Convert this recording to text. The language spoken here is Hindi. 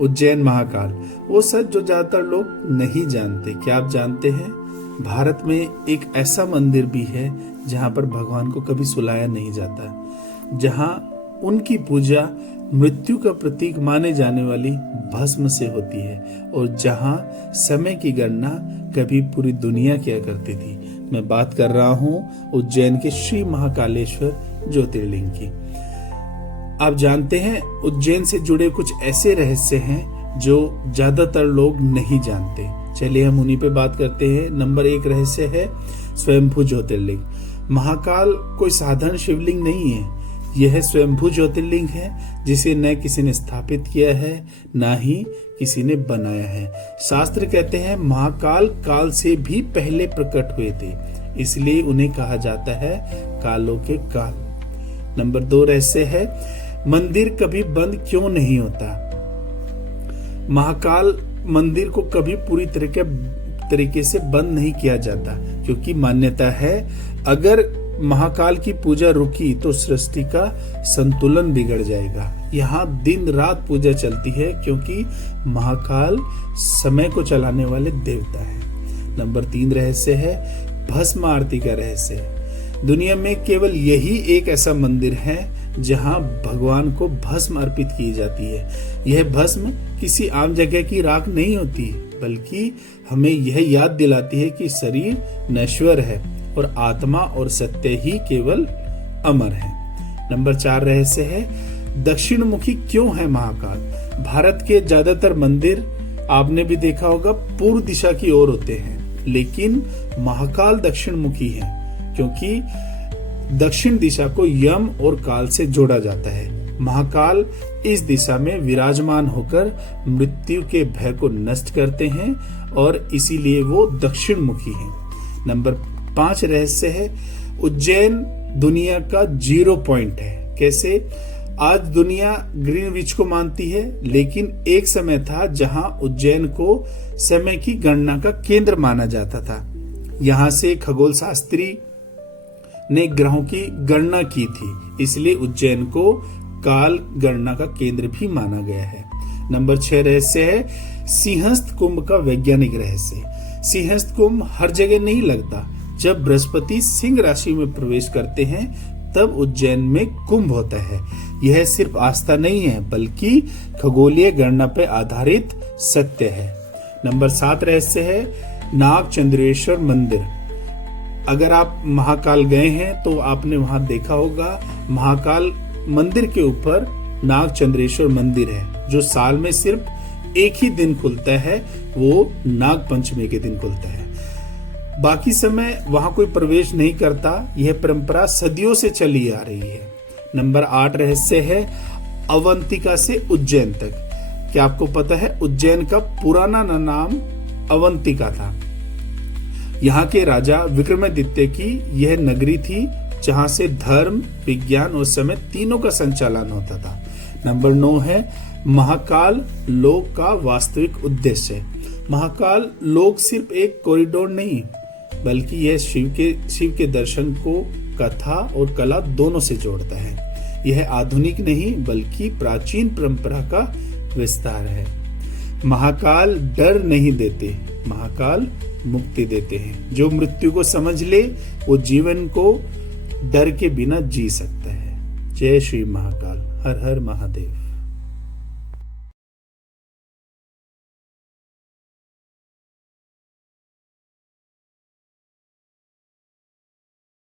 उज्जैन महाकाल, वो सच जो ज्यादातर लोग नहीं जानते। क्या आप जानते हैं, भारत में एक ऐसा मंदिर भी है जहां पर भगवान को कभी सुलाया नहीं जाता, जहां उनकी पूजा मृत्यु का प्रतीक माने जाने वाली भस्म से होती है, और जहां समय की गणना कभी पूरी दुनिया किया करती थी। मैं बात कर रहा हूं उज्जैन के श्री महाकालेश्वर ज्योतिर्लिंग की। आप जानते हैं, उज्जैन से जुड़े कुछ ऐसे रहस्य हैं जो ज्यादातर लोग नहीं जानते। चलिए हम उन्हीं पे बात करते हैं। नंबर 1 रहस्य है स्वयंभू ज्योतिर्लिंग। महाकाल कोई साधारण शिवलिंग नहीं है, यह स्वयंभू ज्योतिर्लिंग है जिसे न किसी ने स्थापित किया है, ना ही किसी ने बनाया है। शास्त्र कहते हैं महाकाल काल से भी पहले प्रकट हुए थे, इसलिए उन्हें कहा जाता है कालों के काल। नंबर 2 रहस्य है मंदिर कभी बंद क्यों नहीं होता। महाकाल मंदिर को कभी पूरी तरीके से बंद नहीं किया जाता, क्योंकि मान्यता है अगर महाकाल की पूजा रुकी तो सृष्टि का संतुलन बिगड़ जाएगा। यहाँ दिन रात पूजा चलती है, क्योंकि महाकाल समय को चलाने वाले देवता है। नंबर 3 रहस्य है भस्म आरती का रहस्य। दुनिया में केवल यही एक ऐसा मंदिर है जहाँ भगवान को भस्म अर्पित की जाती है। यह भस्म किसी आम जगह की राख नहीं होती, बल्कि हमें यह याद दिलाती है कि शरीर नश्वर है और आत्मा और सत्य ही केवल अमर है। नंबर 4 रहस्य है दक्षिण मुखी क्यों है महाकाल। भारत के ज्यादातर मंदिर आपने भी देखा होगा पूर्व दिशा की ओर होते हैं, लेकिन महाकाल दक्षिण मुखी है, क्योंकि दक्षिण दिशा को यम और काल से जोड़ा जाता है। महाकाल इस दिशा में विराजमान होकर मृत्यु के भय को नष्ट करते हैं और इसीलिए वो दक्षिण मुखी हैं। नंबर 5 रहस्य है उज्जैन दुनिया का 0 पॉइंट है। कैसे? आज दुनिया ग्रीनविच को मानती है, लेकिन एक समय था जहां उज्जैन को समय की गणना का केंद्र माना जाता था। यहां से खगोल शास्त्री ने ग्रहों की गणना की थी, इसलिए उज्जैन को काल गणना का केंद्र भी माना गया है। नंबर 6 रहस्य है सिंहस्थ कुंभ का वैज्ञानिक रहस्य। सिंहस्थ कुंभ हर जगह नहीं लगता। जब बृहस्पति सिंह राशि में प्रवेश करते हैं तब उज्जैन में कुंभ होता है। यह सिर्फ आस्था नहीं है, बल्कि खगोलीय गणना पर आधारित सत्य है। नंबर 7 रहस्य है नाग चंद्रेश्वर मंदिर। अगर आप महाकाल गए हैं तो आपने वहां देखा होगा महाकाल मंदिर के ऊपर नाग चंद्रेश्वर मंदिर है, जो साल में सिर्फ एक ही दिन खुलता है, वो नाग पंचमी के दिन खुलता है। बाकी समय वहां कोई प्रवेश नहीं करता। यह परंपरा सदियों से चली आ रही है। नंबर 8 रहस्य है अवंतिका से उज्जैन तक। क्या आपको पता है उज्जैन का पुराना नाम अवंतिका था। यहाँ के राजा विक्रमादित्य की यह नगरी थी जहां से धर्म, विज्ञान और समय तीनों का संचालन होता था। नंबर 9 है महाकाल लोक का वास्तविक उद्देश्य। महाकाल लोक सिर्फ एक कॉरिडोर नहीं, बल्कि यह शिव के दर्शन को कथा और कला दोनों से जोड़ता है। यह आधुनिक नहीं बल्कि प्राचीन परंपरा का विस्तार है। महाकाल डर नहीं देते, महाकाल मुक्ति देते हैं। जो मृत्यु को समझ ले वो जीवन को डर के बिना जी सकता है। जय श्री महाकाल। हर हर महादेव।